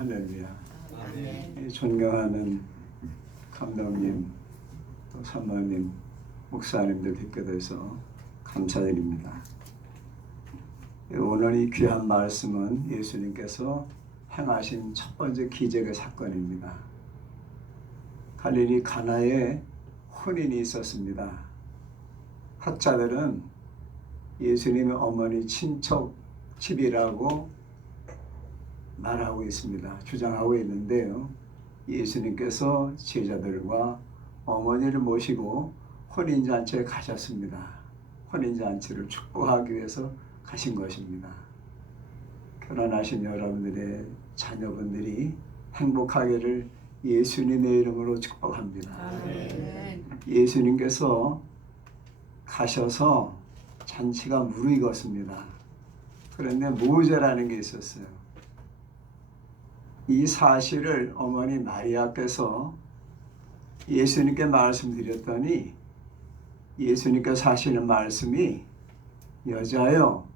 할렐루야. 아멘. 존경하는 감독님, 또 사모님, 목사님들 뵙게 돼서 감사드립니다. 오늘 이 귀한 말씀은 예수님께서 행하신 첫 번째 기적의 사건입니다. 갈릴리 가나에 혼인이 있었습니다. 학자들은 예수님의 어머니 친척 집이라고 말하고 있습니다. 주장하고 있는데요. 예수님께서 제자들과 어머니를 모시고 혼인잔치에 가셨습니다. 혼인잔치를 축복하기 위해서 가신 것입니다. 결혼하신 여러분들의 자녀분들이 행복하기를 예수님의 이름으로 축복합니다. 아멘. 예수님께서 가셔서 잔치가 무르익었습니다. 그런데 모자라는 게 있었어요. 이 사실을 어머니 마리아께서 예수님께 말씀드렸더니 예수님께서 하시는 말씀이 여자여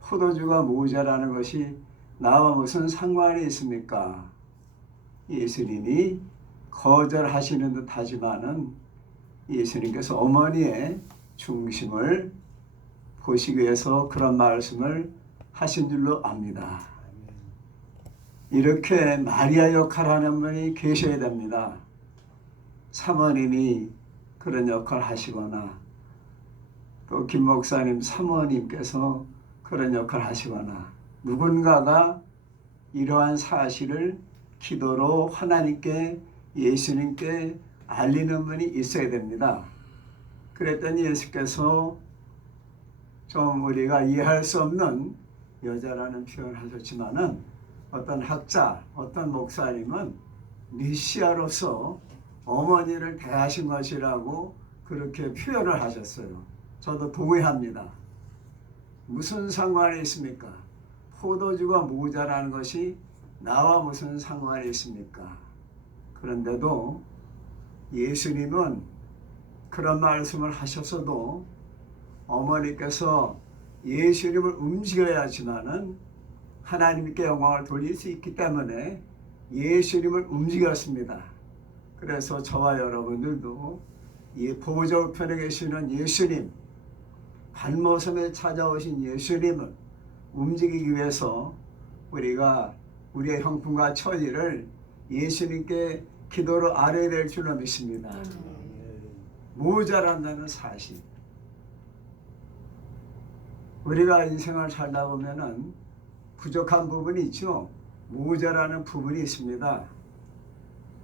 포도주가 모자라는 것이 나와 무슨 상관이 있습니까? 예수님이 거절하시는 듯 하지만은 예수님께서 어머니의 중심을 보시기 위해서 그런 말씀을 하신 줄로 압니다. 이렇게 마리아 역할하는 분이 계셔야 됩니다. 사모님이 그런 역할을 하시거나 또 김 목사님 사모님께서 그런 역할을 하시거나 누군가가 이러한 사실을 기도로 하나님께 예수님께 알리는 분이 있어야 됩니다. 그랬더니 예수께서 좀 우리가 이해할 수 없는 여자라는 표현을 하셨지만은 어떤 학자, 어떤 목사님은 메시아로서 어머니를 대하신 것이라고 그렇게 표현을 하셨어요. 저도 동의합니다. 무슨 상관이 있습니까? 포도주가 모자라는 것이 나와 무슨 상관이 있습니까? 그런데도 예수님은 그런 말씀을 하셨어도 어머니께서 예수님을 움직여야지만은 하나님께 영광을 돌릴 수 있기 때문에 예수님을 움직였습니다. 그래서 저와 여러분들도 이 보좌 우편에 계시는 예수님, 반모섬에 찾아오신 예수님을 움직이기 위해서 우리가 우리의 형편과 처지를 예수님께 기도로 알아야 될 줄로 믿습니다. 모자란다는 사실. 우리가 인생을 살다 보면은 부족한 부분이 있죠. 모자라는 부분이 있습니다.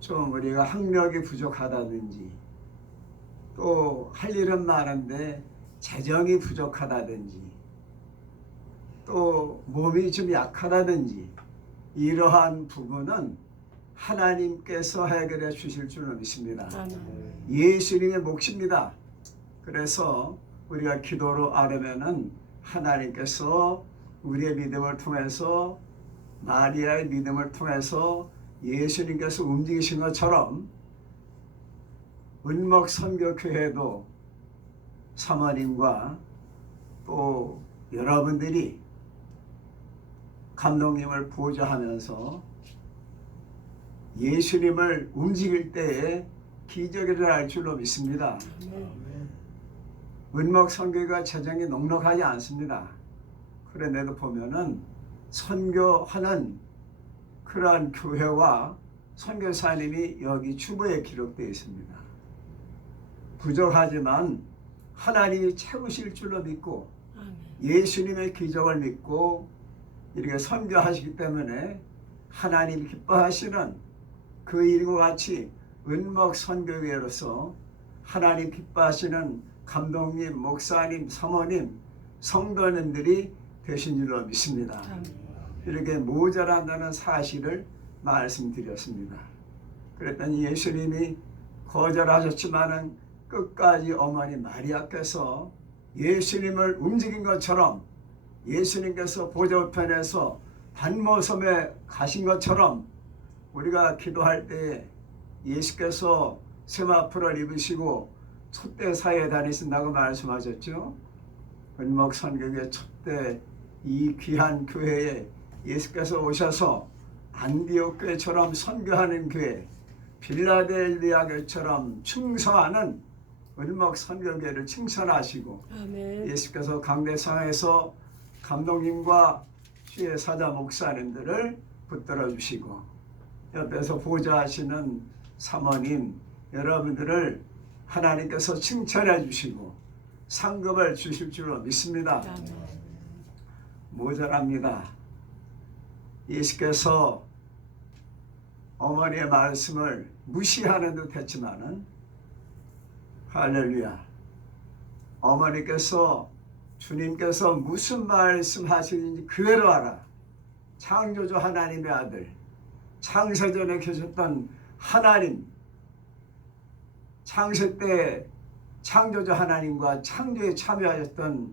좀 우리가 학력이 부족하다든지 또 할 일은 많은데 재정이 부족하다든지 또 몸이 좀 약하다든지 이러한 부분은 하나님께서 해결해 주실 줄로 믿습니다. 예수님의 몫입니다. 그래서 우리가 기도로 아뢰면은 하나님께서 우리의 믿음을 통해서 마리아의 믿음을 통해서 예수님께서 움직이신 것처럼 은목 선교교회도 사모님과 또 여러분들이 감독님을 보좌하면서 예수님을 움직일 때에 기적이 일어날 줄로 믿습니다. 은목 선교가 재정이 넉넉하지 않습니다. 그런데도 보면은 선교하는 그러한 교회와 선교사님이 여기 주보에 기록되어 있습니다. 부족하지만 하나님이 채우실 줄로 믿고 예수님의 기적을 믿고 이렇게 선교하시기 때문에 하나님 기뻐하시는 그 일과 같이 은목 선교회로서 하나님 기뻐하시는 감독님, 목사님, 사모님, 성도님들이 되신 줄로 믿습니다. 이렇게 모자란다는 사실을 말씀드렸습니다. 그랬더니 예수님이 거절하셨지만은 끝까지 어머니 마리아께서 예수님을 움직인 것처럼 예수님께서 보좌 우편에서 반모섬에 가신 것처럼 우리가 기도할 때 예수께서 세마포를 입으시고 촛대 사이에 다니신다고 말씀하셨죠. 은목 선교회 촛대 이 귀한 교회에 예수께서 오셔서 안디옥 교회처럼 선교하는 교회, 빌라델비아 교회처럼 충성하는 을목 선교교회를 칭찬하시고 아멘. 예수께서 강대상에서 감독님과 주의 사자 목사님들을 붙들어 주시고 옆에서 보좌하시는 사모님 여러분들을 하나님께서 칭찬해 주시고 상급을 주실 줄로 믿습니다. 아멘. 모자랍니다. 예수께서 어머니의 말씀을 무시하는 듯 했지만은 할렐루야, 어머니께서 주님께서 무슨 말씀 하시는지 그대로 알아. 창조주 하나님의 아들, 창세전에 계셨던 하나님, 창세 때 창조주 하나님과 창조에 참여하셨던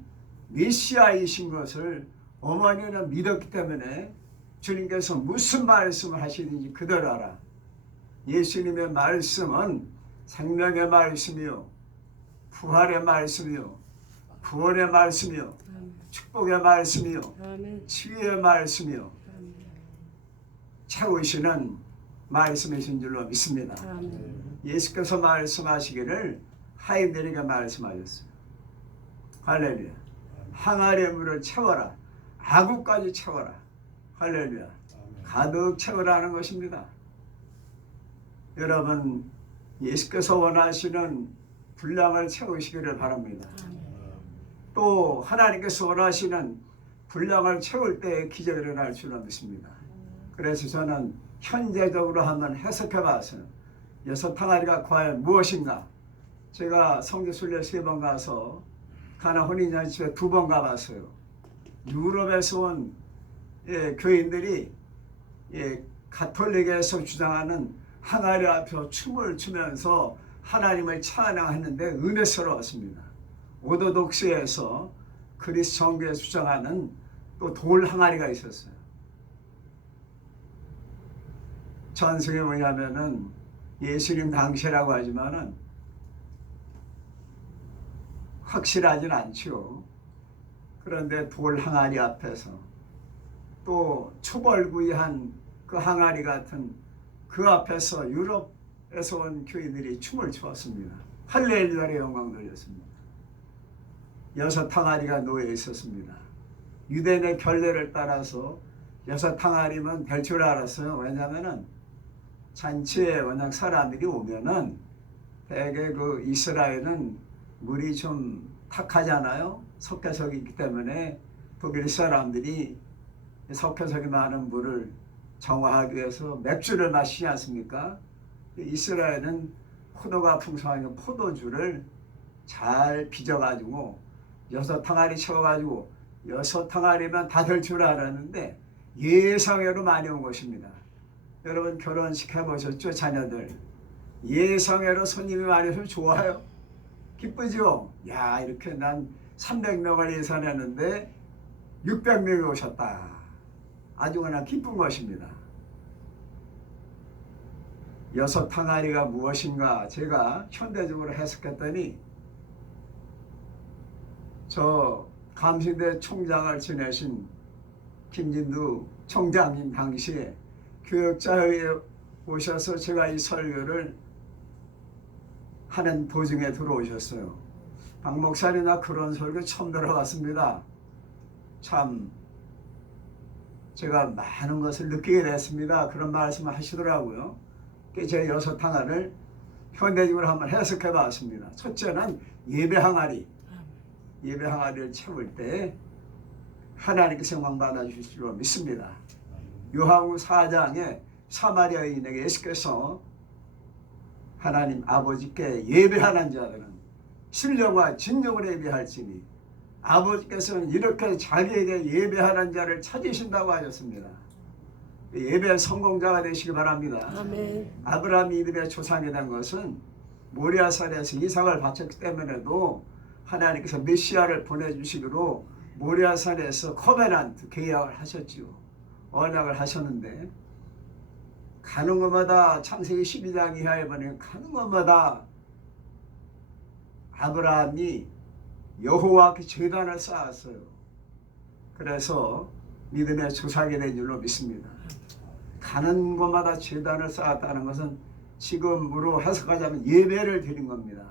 메시아이신 것을 어머니는 믿었기 때문에 주님께서 무슨 말씀을 하시는지 그대로 알아. 예수님의 말씀은 생명의 말씀이요, 부활의 말씀이요, 구원의 말씀이요, 아멘. 축복의 말씀이요, 아멘. 치유의 말씀이요, 아멘. 채우시는 말씀이신 줄로 믿습니다. 아멘. 예수께서 말씀하시기를 하인들에게 말씀하셨어요. 할렐루야. 항아리의 물을 채워라. 아구까지 채워라. 할렐루야. 가득 채우라는 것입니다. 여러분, 예수께서 원하시는 분량을 채우시기를 바랍니다. 아멘. 또 하나님께서 원하시는 분량을 채울 때 기적이 일어날 줄로 믿습니다. 그래서 저는 현재적으로 한번 해석해 봤어요. 여섯 항아리가 과연 무엇인가? 제가 성지순례 3번 가서 가나 혼인잔치에 2번 가봤어요. 유럽에서 온 교인들이 가톨릭에서 주장하는 항아리 앞에서 춤을 추면서 하나님을 찬양했는데 은혜스러웠습니다. 오도독스에서 그리스 정교에 주장하는 또 돌 항아리가 있었어요. 전승에 뭐냐면은 예수님 당시라고 하지만은 확실하진 않죠. 그런데 돌 항아리 앞에서 또 초벌구이한 그 항아리 같은 그 앞에서 유럽에서 온 교인들이 춤을 추었습니다. 할렐루야의 영광 돌렸습니다. 6 항아리가 놓여 있었습니다. 유대인의 결례를 따라서 6 항아리면 될 줄 알았어요. 왜냐하면은 잔치에 워낙 사람들이 오면은 대개 그 이스라엘은 물이 좀 탁하잖아요. 석회석이 있기 때문에 독일 사람들이 석회석이 많은 물을 정화하기 위해서 맥주를 마시지 않습니까? 이스라엘은 포도가 풍성하니까 포도주를 잘 빚어가지고 6 항아리 채워가지고 6 항아리면 다 될 줄 알았는데 예상외로 많이 온 것입니다. 여러분 결혼식 해보셨죠? 자녀들 예상외로 손님이 많이 오면 좋아요. 기쁘죠? 야, 이렇게 난 300명을 예산했는데 600명이 오셨다. 아주 그냥 기쁜 것입니다. 6 항아리가 무엇인가 제가 현대적으로 해석했더니 저 감신대 총장을 지내신 김진두 총장님 당시에 교역자회에 오셔서 제가 이 설교를 하는 도중에 들어오셨어요. 박 목사님 나 그런 설교 처음 들어봤습니다. 참 제가 많은 것을 느끼게 됐습니다. 그런 말씀을 하시더라고요. 제 6 항아리를 현대적으로 한번 해석해 봤습니다. 첫째는 예배 항아리. 예배 항아리를 채울 때 하나님께서 영광 받아주실 줄로 믿습니다. 요한복음 4장에 사마리아인에게 예수께서 하나님 아버지께 예배하는 자들은 신령과 진정으로 예배할지니 아버지께서는 이렇게 자기에게 예배하는 자를 찾으신다고 하셨습니다. 예배 성공자가 되시기 바랍니다. 아멘. 아브라함 믿음의 조상이 된 것은 모리아산에서 이삭을 바쳤기 때문에도 하나님께서 메시아를 보내주시기로 모리아산에서 커베넌트 계약을 하셨지요. 언약을 하셨는데 가는 것마다 창세기 12장 이하에 보면 가는 것마다 아브라함이 여호와께 제단을 쌓았어요. 그래서 믿음의 조상이 된 줄로 믿습니다. 가는 곳마다 제단을 쌓았다는 것은 지금으로 해석하자면 예배를 드린 겁니다.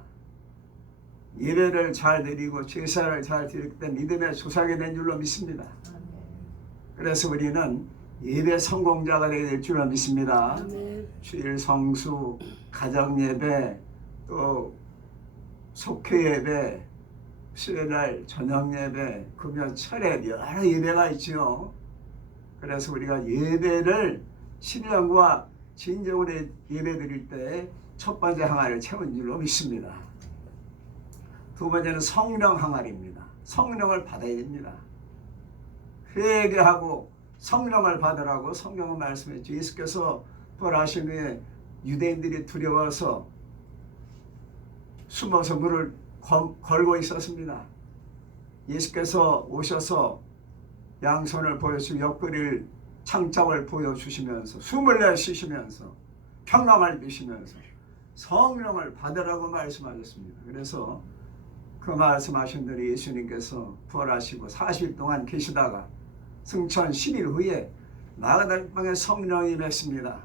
예배를 잘 드리고 제사를 잘 드릴 때 믿음의 조상이 된 줄로 믿습니다. 그래서 우리는 예배 성공자가 되게 될 줄로 믿습니다. 주일 성수, 가정 예배, 또 속회 예배, 수요일날 저녁 예배, 금요 철회 여러 예배가 있죠. 그래서 우리가 예배를 신령과 진정으로 예배 드릴 때 첫 번째 항아리를 채운 줄로 믿습니다. 두 번째는 성령 항아리입니다. 성령을 받아야 됩니다. 회개하고 성령을 받으라고 성경은 말씀했죠. 예수께서 부활하신 후에 유대인들이 두려워서 숨어서 물을 걸고 있었습니다. 예수께서 오셔서 양손을 보여주시고 옆구리를 창짝을 보여주시면서 숨을 내쉬시면서 평강을 주시면서 성령을 받으라고 말씀하셨습니다. 그래서 그 말씀하신 대로 예수님께서 부활하시고 40일 동안 계시다가 승천 10일 후에 마가다락방에 성령이 임했습니다.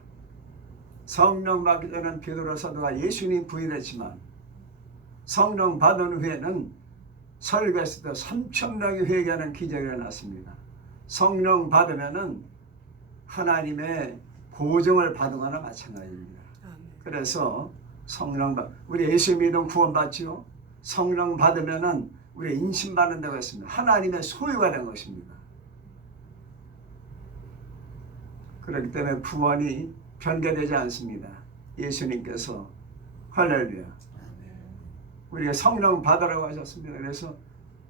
성령 받기 전에는 베드로 사도가 예수님 부인했지만 성령 받은 후에는 설교했을 때 3,000명이 회개하는 기적이 일어났습니다. 성령 받으면은 하나님의 보증을 받은 거나 마찬가지입니다. 그래서 성령 우리 예수 믿음 구원받지요. 성령 받으면은 우리 인신 받는다고 했습니다. 하나님의 소유가 된 것입니다. 그렇기 때문에 구원이 변개되지 않습니다. 예수님께서 할렐루야. 우리가 성령 받으라고 하셨습니다. 그래서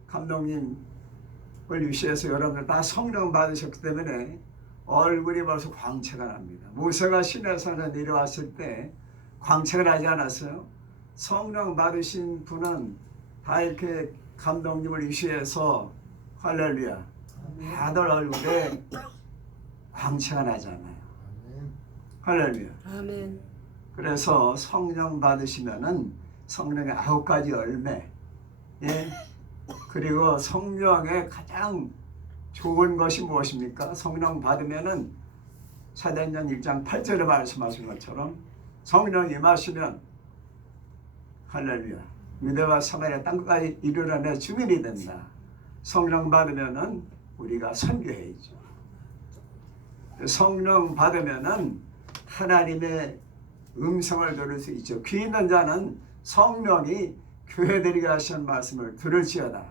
감독님을 위시해서 여러분들 다 성령 받으셨기 때문에 얼굴이 벌써 광채가 납니다. 모세가 시내산에 내려왔을 때 광채가 나지 않았어요? 성령 받으신 분은 다 이렇게 감독님을 위시해서 할렐루야 다들 얼굴에 광채가 나잖아요. 할렐루야. 아멘. 그래서 성령 받으시면은 성령의 9가지 열매, 예, 그리고 성령의 가장 좋은 것이 무엇입니까? 성령 받으면은 사도행전 1장 8절에 말씀하신 것처럼 성령 임하시면 할렐루야 유대와 사마리아 땅까지 이르러내 주민이 된다. 성령 받으면은 우리가 선교해야죠. 성령 받으면은 하나님의 음성을 들을 수 있죠. 귀 있는 자는 성령이 교회들에게 하시는 말씀을 들을지어다.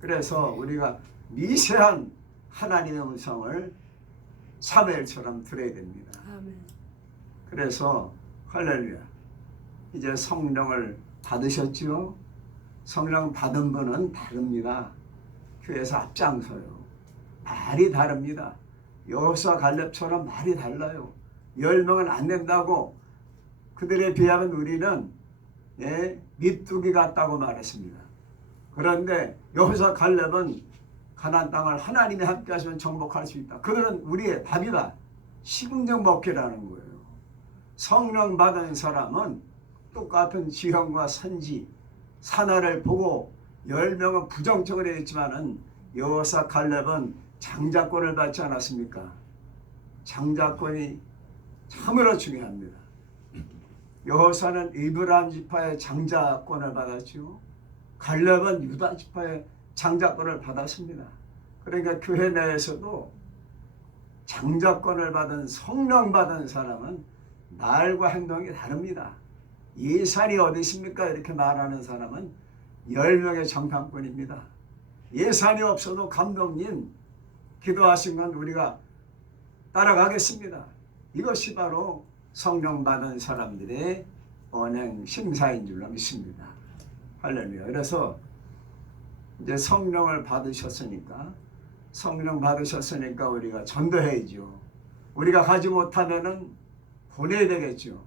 그래서 우리가 미세한 하나님의 음성을 사무엘처럼 들어야 됩니다. 아멘. 그래서 할렐루야 이제 성령을 받으셨지요. 성령 받은 분은 다릅니다. 교회에서 앞장서요. 말이 다릅니다. 여호수아 갈렙처럼 말이 달라요. 10명은 안 된다고 그들에 비하면 우리는 밑두기 같다고 말했습니다. 그런데 여호수아 갈렙은 가나안 땅을 하나님이 함께 하시면 정복할 수 있다. 그들은 우리의 답이다. 시궁정 먹기라는 거예요. 성령 받은 사람은 똑같은 지형과 선지, 산하를 보고 10명은 부정적으로 했지만은 여호수아 갈렙은 장자권을 받지 않았습니까? 장자권이 참으로 중요합니다. 여호수아는 이브라임 지파의 장자권을 받았죠. 갈렙은 유다 지파의 장자권을 받았습니다. 그러니까 교회 내에서도 장자권을 받은 성령 받은 사람은 말과 행동이 다릅니다. 예산이 어디 있습니까? 이렇게 말하는 사람은 10명의 정탐꾼입니다. 예산이 없어도 감독님 기도하신 건 우리가 따라가겠습니다. 이것이 바로 성령 받은 사람들의 언행 심사인 줄로 믿습니다. 할렐루야. 그래서 이제 성령 받으셨으니까 우리가 전도해야죠. 우리가 가지 못하면은 보내야 되겠죠.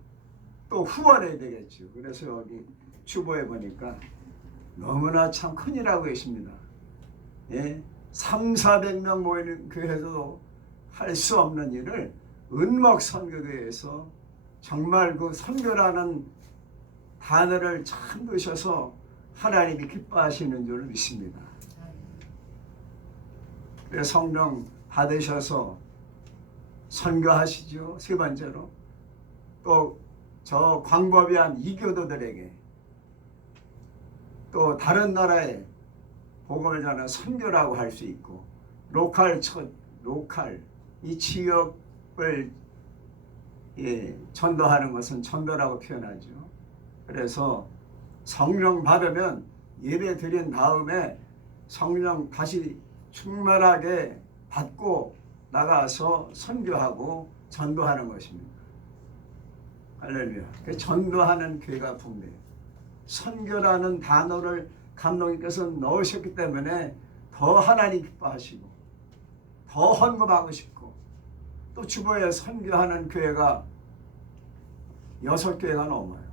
또 후원해야 되겠죠. 그래서 여기 주보에 보니까 너무나 참 큰일하고 계십니다. 300~400명 모이는 교회도 할 수 없는 일을 은목 선교대에서 정말 그 선교라는 단어를 참 넣으셔서 하나님이 기뻐하시는 줄 믿습니다. 그래서 성령 받으셔서 선교하시죠. 세 번째로 또 저 광범위한 이교도들에게 또 다른 나라에 복음을 전하는 선교라고 할 수 있고 로컬 이 지역을 전도하는 것은 전도라고 표현하죠. 그래서 성령 받으면 예배 드린 다음에 성령 다시 충만하게 받고 나가서 선교하고 전도하는 것입니다. 할렐루야. 전도하는 교회가 붕대요. 선교라는 단어를 감독님께서 넣으셨기 때문에 더 하나님 기뻐하시고 더 헌금하고 싶고 또 주보에 선교하는 교회가 6교회가 넘어요.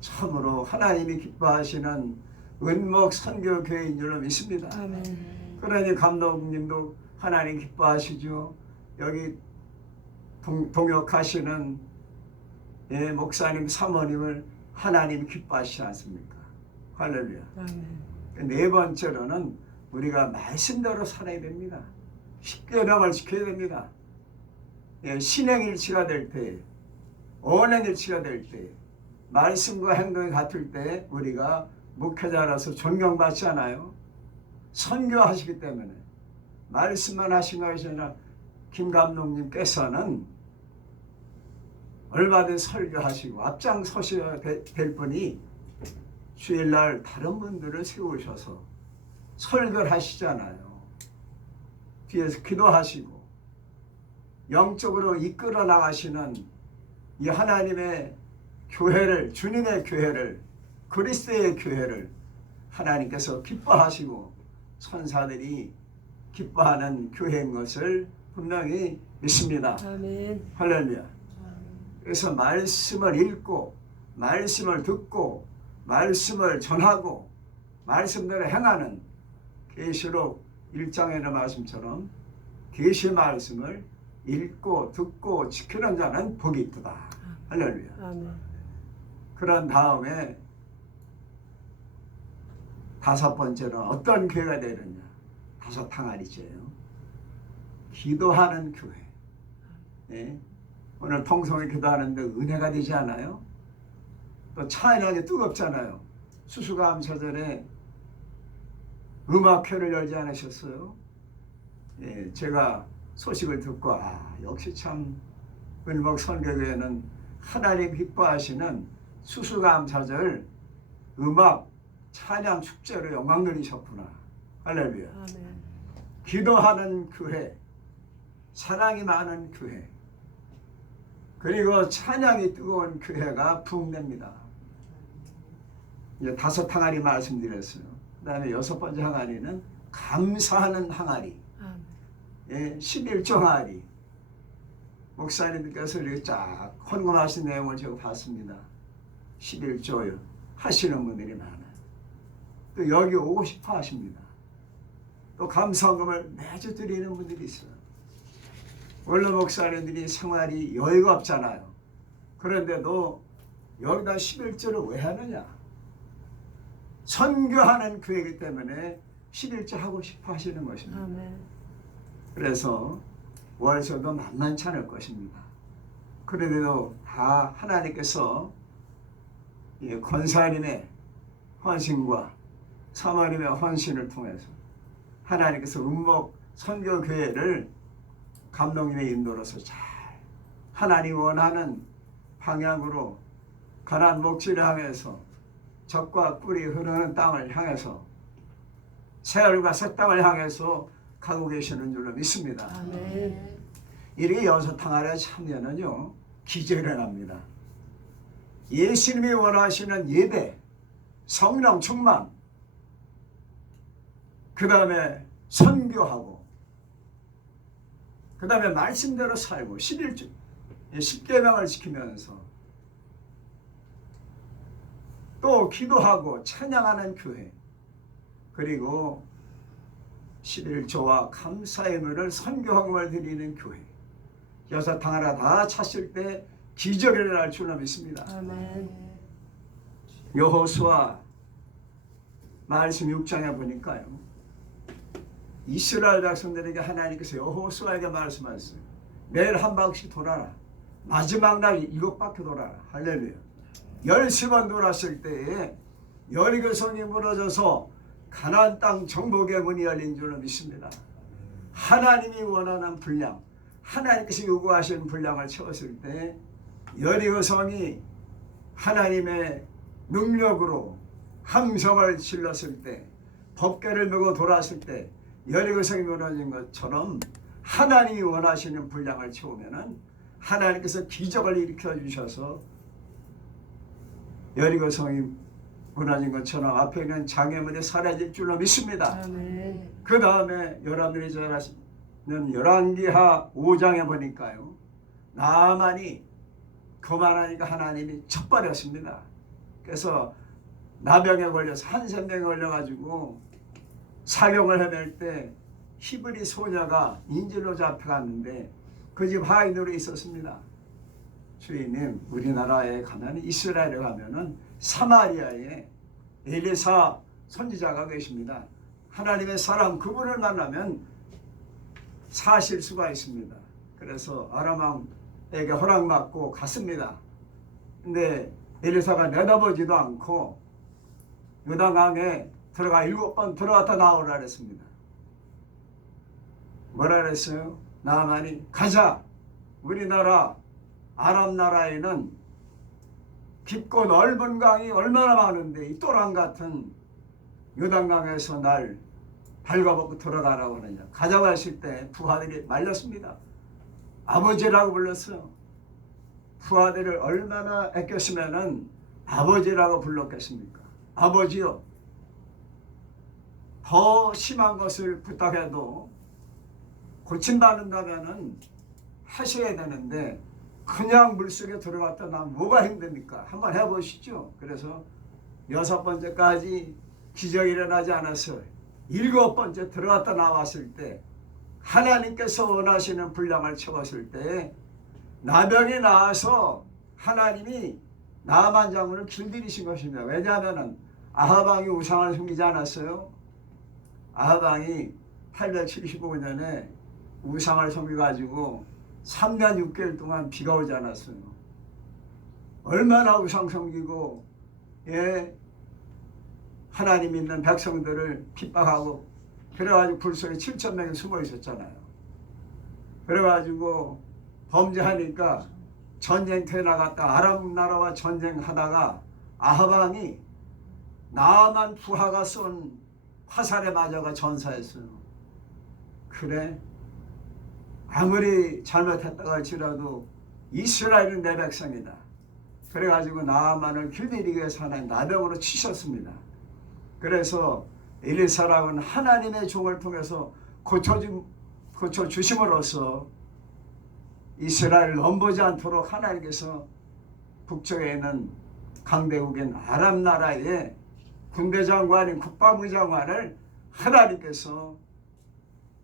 참으로 하나님이 기뻐하시는 은목 선교교회인 줄로 믿습니다. 아멘. 그러니 감독님도 하나님 기뻐하시죠. 여기 동역하시는 목사님, 사모님을 하나님 기뻐하시지 않습니까? 할렐루야. 아멘. 네 번째로는 우리가 말씀대로 살아야 됩니다. 십계명을 지켜야 됩니다. 신행일치가 될 때, 언행일치가 될 때, 말씀과 행동이 같을 때 우리가 목회자라서 존경받지 않아요? 선교하시기 때문에 말씀만 하신 것이 아니라 김 감독님께서는 얼마든지 설교하시고 앞장서셔야 될 분이 주일날 다른 분들을 세우셔서 설교를 하시잖아요. 뒤에서 기도하시고 영적으로 이끌어 나가시는 이 하나님의 교회를, 주님의 교회를, 그리스도의 교회를 하나님께서 기뻐하시고 천사들이 기뻐하는 교회인 것을 분명히 믿습니다. 아멘. 할렐루야. 그래서 말씀을 읽고 말씀을 듣고 말씀을 전하고 말씀대로 행하는 계시록 1장에는 말씀처럼 계시 말씀을 읽고 듣고 지키는 자는 복이 있도다. 할렐루야. 아멘. 그런 다음에 5번째는 어떤 교회가 되느냐. 5 항아리째요. 기도하는 교회. 예? 오늘 통성에 기도하는데 은혜가 되지 않아요? 또 찬양이 뜨겁잖아요. 수수감사전에 음악회를 열지 않으셨어요? 예, 제가 소식을 듣고 역시 참 은목 선교교회는 하나님 기뻐하시는 수수감사절 음악 찬양 축제로 영광 돌리셨구나. 할렐루야. 아멘. 기도하는 교회, 사랑이 많은 교회, 그리고 찬양이 뜨거운 교회가 부흥됩니다. 이제 5 항아리 말씀드렸어요. 그 다음에 6번째 항아리는 감사하는 항아리. 아멘. 11조 항아리. 목사님께서 이렇게 쫙 헌금하신 내용을 제가 봤습니다. 11조요. 하시는 분들이 많아요. 또 여기 오고 싶어 하십니다. 또 감사헌금을 매주 드리는 분들이 있어요. 원로 목사님들이 생활이 여유가 없잖아요. 그런데도 여기다 11조를 왜 하느냐? 선교하는 교회이기 때문에 11조 하고 싶어 하시는 것입니다. 아멘. 그래서 월서도 만만치 않을 것입니다. 그런데도 다 하나님께서 권사님의 헌신과 사모님의 헌신을 통해서 하나님께서 은목 선교교회를 감독님의 인도로서 잘 하나님 원하는 방향으로 가난 목지를 향해서 적과 꿀이 흐르는 땅을 향해서 새하늘과 새 땅을 향해서 가고 계시는 줄로 믿습니다. 아멘. 이렇게 6 항아리에 참여는요 기적이 일어납니다. 예수님이 원하시는 예배, 성령 충만, 그 다음에 선교하고, 그 다음에 말씀대로 살고 11조 10계명을 지키면서 또 기도하고 찬양하는 교회, 그리고 11조와 감사의 물을 선교헌금을 드리는 교회, 6 항아리 다 찼을 때 기적이 일어날 줄로 믿습니다. 아멘. 여호수아 말씀 6장에 보니까요, 이스라엘 백성들에게 하나님께서 여호수아에게 말씀하셨어요. 매일 한 바퀴 돌아라. 마지막 날 7바퀴 돌아라. 할렐루야. 13번 돌았을 때에 여리고성이 무너져서 가나안 땅 정복의 문이 열린 줄로 믿습니다. 하나님이 원하는 분량, 하나님께서 요구하시는 분량을 채웠을 때 여리고성이 하나님의 능력으로 함성을 질렀을 때, 법궤를 메고 돌았을 때 여리고성이 무너진 것처럼 하나님이 원하시는 분량을 채우면은 하나님께서 기적을 일으켜 주셔서 여리고성이 무너진 것처럼 앞에 있는 장애물이 사라질 줄로 믿습니다. 아멘. 그 다음에 여러분들이 잘 아시는 열왕기하 5장에 보니까요, 나만이 거만하니까 하나님이 척발했습니다. 그래서 나병에 걸려서 한센병에 걸려가지고 사경을 헤맬 때 히브리 소녀가 인질로 잡혀갔는데 그 집 하인으로 있었습니다. 주인님, 우리나라에 가면, 이스라엘에 가면은 사마리아에 엘리사 선지자가 계십니다. 하나님의 사람, 그분을 만나면 사실 수가 있습니다. 그래서 아람 왕에게 허락받고 갔습니다. 근데 엘리사가 내다보지도 않고 요단강에 들어가 7번 들어갔다 나오라 그랬습니다. 뭐라 그랬어요? 나만이 가자. 우리나라 아람 나라에는 깊고 넓은 강이 얼마나 많은데 이 또랑 같은 요단강에서 날 발가벗고 들어가라고 하느냐. 가자고 했을 때 부하들이 말렸습니다. 아버지라고 불렀어요. 부하들을 얼마나 아꼈으면은 아버지라고 불렀겠습니까? 아버지요, 더 심한 것을 부탁해도 고침받는다면은 하셔야 되는데 그냥 물속에 들어갔다 나면 뭐가 힘듭니까? 한번 해보시죠. 그래서 6번째까지 기적이 일어나지 않았어요. 7번째 들어갔다 나왔을 때 하나님께서 원하시는 분량을 채웠을 때 나병이 나와서 하나님이 나만 장군을 길들이신 것입니다. 왜냐하면 아합 왕이 우상을 숨기지 않았어요. 아합 왕이 875년에 우상을 섬겨가지고 3년 6개월 동안 비가 오지 않았어요. 얼마나 우상 섬기고 하나님 믿는 백성들을 핍박하고 그래가지고 불 속에 7,000명이 숨어 있었잖아요. 그래가지고 범죄하니까 전쟁터에 나갔다 아람 나라와 전쟁하다가 아합 왕이 나만 부하가 쏜 화살에 맞아가 전사했어요. 그래, 아무리 잘못했다고 할지라도 이스라엘은 내 백성이다. 그래가지고 나만을 길들이기 위해서 하나님 나병으로 치셨습니다. 그래서 엘리사라고는 하나님의 종을 통해서 고쳐주심으로써 이스라엘을 넘보지 않도록 하나님께서 북쪽에 있는 강대국인 아람 나라의 군대장관인 국방부 장관을 하나님께서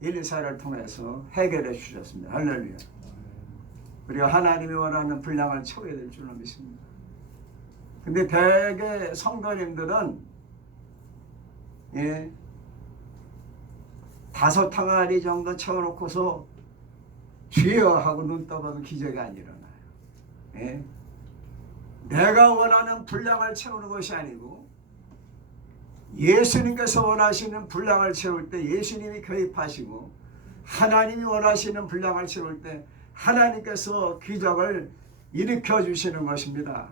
엘리사를 통해서 해결해 주셨습니다. 할렐루야. 우리가 하나님이 원하는 분량을 채워야 될 줄로 믿습니다. 근데 대개 성도님들은 5항아리 정도 채워놓고서 주여 하고 눈 떠봐도 기적이 안 일어나요. 내가 원하는 분량을 채우는 것이 아니고 예수님께서 원하시는 분량을 채울 때 예수님이 개입하시고 하나님이 원하시는 분량을 채울 때 하나님께서 기적을 일으켜 주시는 것입니다.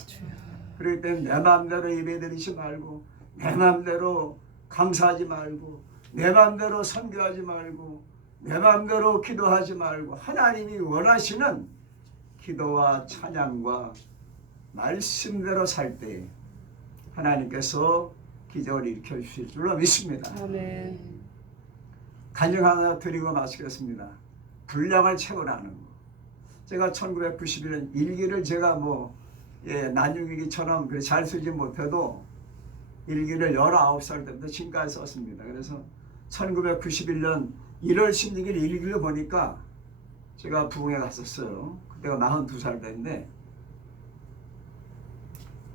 그렇기 때문에 내 마음대로 예배드리지 말고 내 마음대로 감사하지 말고 내 마음대로 선교하지 말고 내 마음대로 기도하지 말고 하나님이 원하시는 기도와 찬양과 말씀대로 살 때 하나님께서 기적을 일으켜 주실 줄로 믿습니다. 아멘. 간증 하나 드리고 마치겠습니다. 분량을 채우라는 거. 제가 1991년 일기를 제가 난중일기처럼 잘 쓰지 못해도 일기를 19살 때부터 지금까지 썼습니다. 그래서 1991년 1월 16일 일기를 보니까 제가 부흥에 갔었어요. 그때가 42살 때인데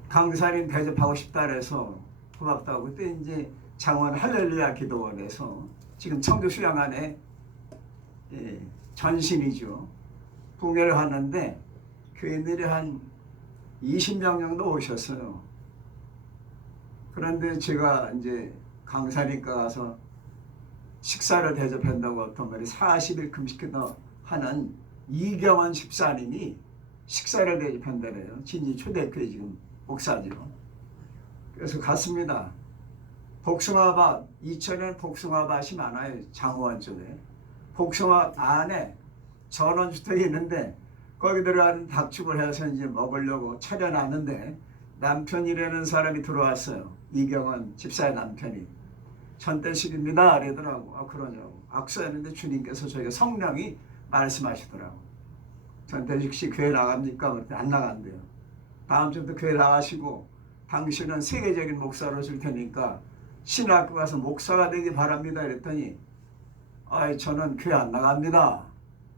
강사님 대접하고 싶다 그래서 고맙다고 그때 이제 장원 할렐루야 기도원에서 지금 청주 수양안에 전신이죠. 붕괴를 하는데 교인들이 한 20명 정도 오셨어요. 그런데 제가 이제 강사니까 가서 식사를 대접한다고 어떤 말이 40일 금식기도 하는 이경원 집사님이 식사를 대접한다래요. 진지 초대교회 지금 목사죠. 그래서 갔습니다. 복숭아밭, 이천에 복숭아밭이 많아요. 장호원 쪽에. 복숭아 안에 전원주택이 있는데 거기 들어가는 닭죽을 해서 이제 먹으려고 차려놨는데 남편이라는 사람이 들어왔어요. 이경원 집사의 남편이. 전대식입니다. 이러더라고. 아, 그러냐고. 악수했는데 주님께서 저희가 성령이 말씀하시더라고. 전대식 씨 교회 나갑니까? 그랬더니 안 나간대요. 다음 주부터 교회 나가시고 당신은 세계적인 목사로 줄 테니까 신학교 가서 목사가 되기 바랍니다. 이랬더니 아, 저는 교회 안 나갑니다.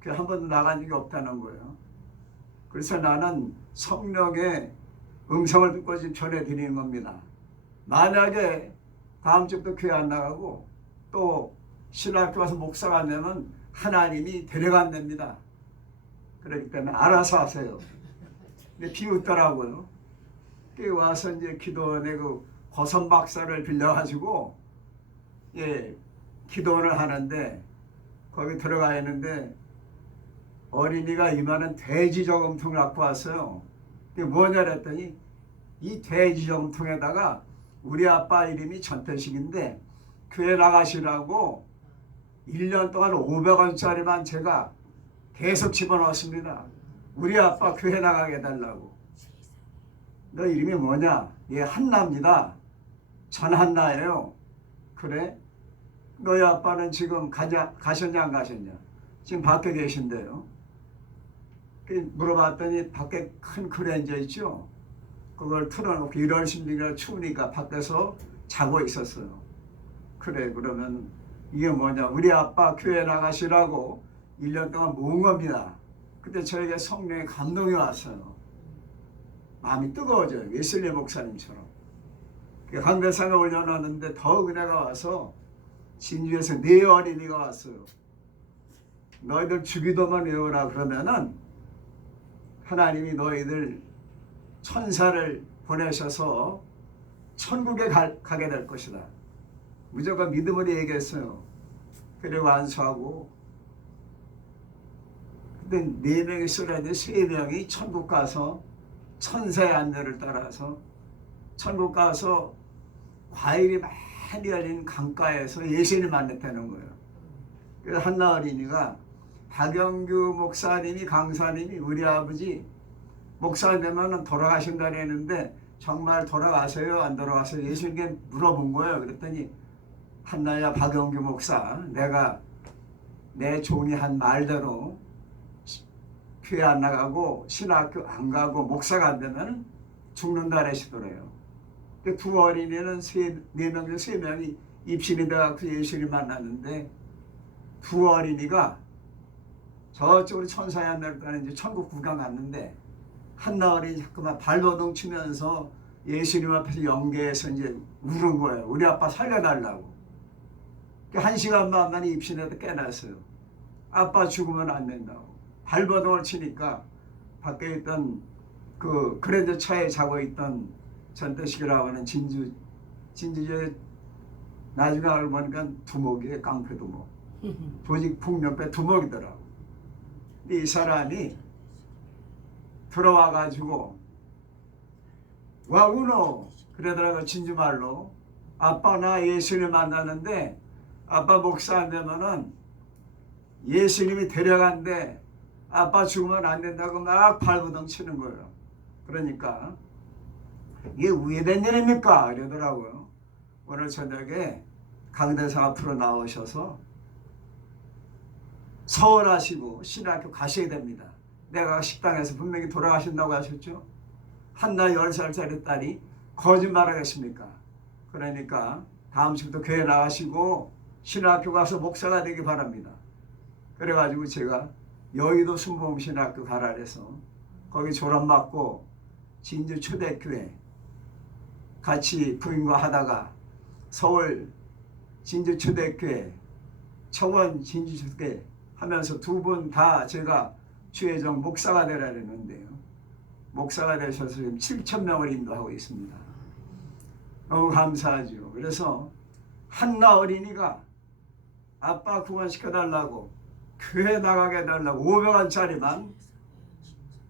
교회 한 번도 나간 적이 없다는 거예요. 그래서 나는 성령의 음성을 듣고 지금 전해드리는 겁니다. 만약에 다음 주부터 교회 안 나가고 또 신학교 가서 목사가 안 되면 하나님이 데려간답니다. 그렇기 때문에 알아서 하세요. 근데 비웃더라고요. 와서 이제 기도원의 그 고선 박사를 빌려가지고 기도원을 하는데 거기 들어가 있는데 어린이가 이만한 돼지 저금통을 갖고 왔어요. 그게 뭐냐 그랬더니 이 돼지 저금통에다가 우리 아빠 이름이 전태식인데 교회 나가시라고 1년 동안 500원짜리만 제가 계속 집어넣었습니다. 우리 아빠 교회 나가게 해달라고. 너 이름이 뭐냐? 예, 한나입니다. 전한나예요. 그래? 너희 아빠는 지금 가셨냐 안 가셨냐? 지금 밖에 계신데요. 물어봤더니 밖에 큰 크렌저 있죠? 그걸 틀어놓고 1월 16일 추우니까 밖에서 자고 있었어요. 그래, 그러면 이게 뭐냐? 우리 아빠 교회 나가시라고 1년 동안 모은 겁니다. 그때 저에게 성령의 감동이 왔어요. 마음이 뜨거워져요. 웨슬리 목사님처럼. 강대상에 올려놨는데 더 은혜가 와서 진주에서 4 어린이가 왔어요. 너희들 주기도만 외우라 그러면은 하나님이 너희들 천사를 보내셔서 천국에 가게 될 것이다. 무조건 믿음으로 얘기했어요. 그리고 안수하고 근데 4명이 쓰라는데 3명이 천국 가서 천사의 안내를 따라서 천국 가서 과일이 많이 열린 강가에서 예수님을 만났다는 거예요. 그래서 한나 어린이가 박영규 목사님이 강사님이 우리 아버지 목사 되면 돌아가신다고 했는데 정말 돌아가세요? 안 돌아가세요? 예수님께 물어본 거예요. 그랬더니 한나야 박영규 목사 내가 내 종이 한 말대로 교회 안 나가고 신학교 안 가고 목사가 안 되면 죽는다 그러시더래요. 2 어린이는 4명 중 3명이 입신이 돼서 예수를 만났는데 2 어린이가 저쪽으로 천사의 안내를 따는 이제 천국 구경 갔는데 한나 어린이 자꾸만 발버둥 치면서 예수님 앞에서 연계해서 이제 우는 거예요. 우리 아빠 살려달라고. 1시간 반 만에 입신해서 깨났어요. 아빠 죽으면 안 된다고. 발버둥을 치니까 밖에 있던 그 그랜저 차에 자고 있던 전태식이라고 하는 진주에 나중에 알고 보니까 두목이에요. 깡패 두목. 조직 폭력배 두목이더라고. 이 사람이 들어와가지고 와 우노 그러더라고. 진주말로 아빠 나 예수님 만났는데 아빠 목사 안 되면은 예수님이 데려간대. 아빠 죽으면 안 된다고 막 발버둥 치는 거예요. 그러니까 이게 우회된 일입니까? 이러더라고요. 오늘 저녁에 강대상 앞으로 나오셔서 서울하시고 신학교 가셔야 됩니다. 내가 식당에서 분명히 돌아가신다고 하셨죠. 한나 10살짜리 딸이 거짓말하겠습니까? 그러니까 다음 주부터 교회 나가시고 신학교 가서 목사가 되기 바랍니다. 그래가지고 제가 여의도 순복음신학교 가라 그래서 거기 졸업받고 진주 초대교회 같이 부인과 하다가 서울 진주 초대교회 청원 진주 초대 하면서 2분 다 제가 주의 종 목사가 되라는데요. 목사가 되셔서 지금 7,000명을 인도하고 있습니다. 너무 감사하죠. 그래서 한나 어린이가 아빠 구원시켜달라고 교회 나가게 해달라고 500원짜리만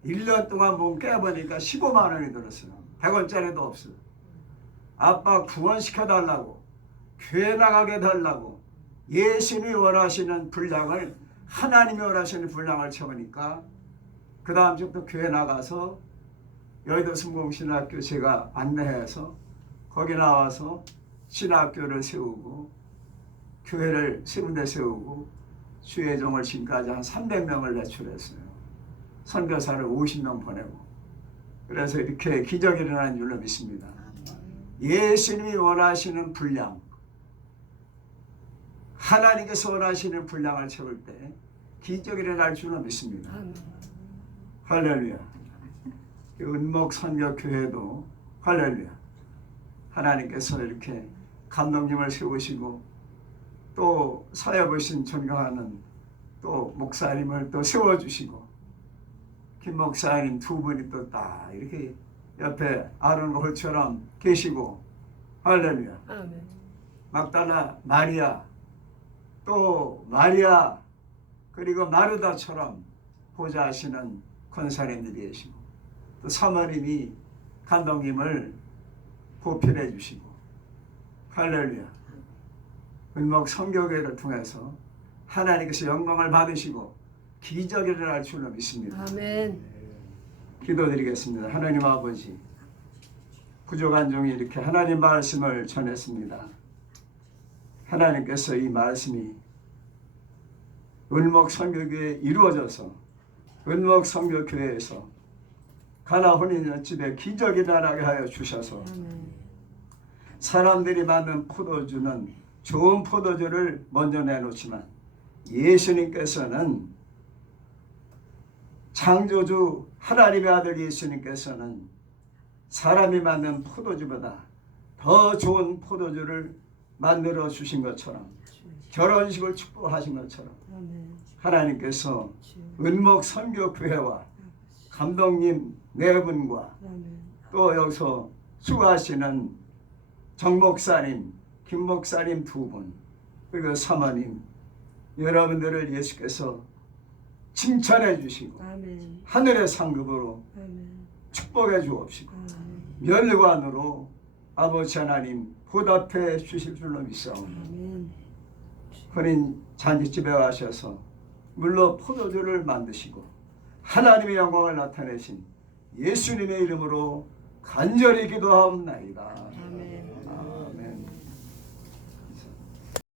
1년 동안 몸 깨보니까 15만 원이 들었어요. 100원짜리도 없어요. 아빠 구원시켜달라고 교회 나가게 해달라고 예수님이 원하시는 분량을 하나님이 원하시는 분량을 채우니까 그 다음 주부터 교회 나가서 여의도 순공신학교 제가 안내해서 거기 나와서 신학교를 세우고 교회를 세운 데 세우고 주의 종을 지금까지 한 300명을 배출했어요. 선교사를 50명 보내고. 그래서 이렇게 기적이 일어난 줄로 믿습니다. 예수님이 원하시는 분량, 하나님께서 원하시는 분량을 채울 때 기적이 일어날 줄로 믿습니다. 할렐루야. 은목 선교교회도 할렐루야. 하나님께서 이렇게 감독님을 세우시고 또 사역하신 존경하는 또 목사님을 또 세워주시고 김 목사님 두 분이 또 딱 이렇게 옆에 아론 홀처럼 계시고 할렐루야. 아멘. 막달라 마리아 또 마리아 그리고 마르다처럼 보좌하시는 권사님들이 계시고 또 사모님이 감독님을 보필해 주시고 할렐루야. 은목 성교회를 통해서 하나님께서 영광을 받으시고 기적이 일어날 줄로 믿습니다. 아멘. 기도드리겠습니다. 하나님 아버지, 부족한 종이 이렇게 하나님 말씀을 전했습니다. 하나님께서 이 말씀이 은목 선교교회에 이루어져서 은목 선교교회에서 가나 혼인집에 기적이 일어나게 하여 주셔서 사람들이 만든 포도주는 좋은 포도주를 먼저 내놓지만 예수님께서는 창조주 하나님의 아들 예수님께서는 사람이 만든 포도주보다 더 좋은 포도주를 만들어 주신 것처럼 결혼식을 축복하신 것처럼 하나님께서 은목 선교교회와 감독님 네 분과 또 여기서 수고하시는 정 목사님, 김 목사님 두 분, 그리고 사모님, 여러분들을 예수께서 칭찬해 주시고 하늘의 상급으로 축복해 주옵시고 멸관으로 아버지 하나님 보답해 주실 줄로 믿사옵니다. 혼인 잔치집에 가셔서 물로 포도주를 만드시고 하나님의 영광을 나타내신 예수님의 이름으로 간절히 기도하옵나이다.